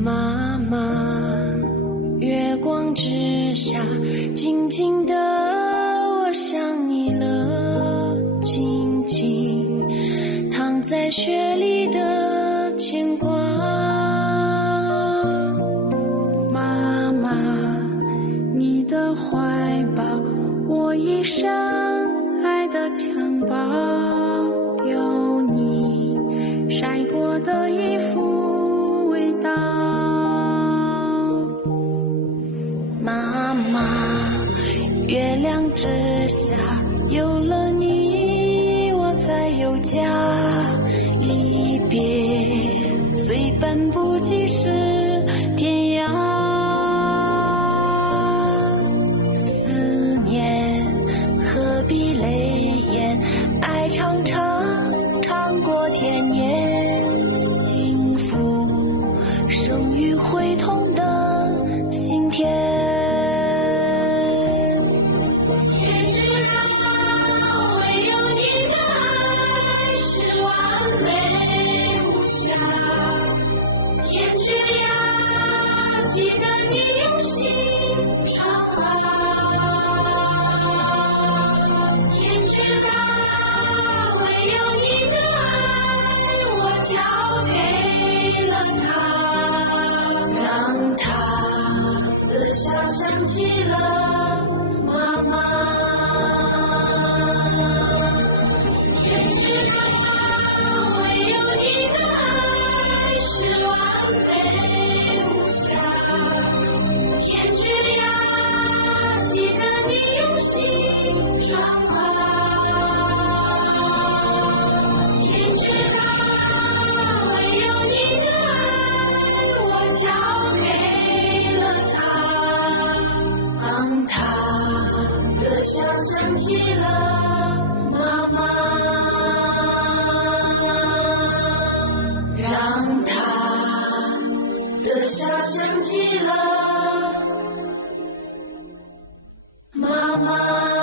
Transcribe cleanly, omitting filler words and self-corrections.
妈妈，月光之下，静静的我想你了，静静躺在雪里的牵挂。妈妈，你的怀抱，我一生爱的襁褓，有你晒过的衣服味道。妈妈，月亮之下，有了你我才有家，离别虽奔不及是天涯，思念何必泪眼，爱长长长过天年，幸福生于会痛的心田。天知道唯有你的爱是完美无瑕，天知呀记得你用心传话，天知道唯有你的爱我交给了他，让他的笑想起了妈妈。天知道唯有你的爱是完美无瑕，天知呀记得你用心传话，天知道唯有你的爱我交给了他，让他的笑想起了妈妈，让他的笑想起了妈妈。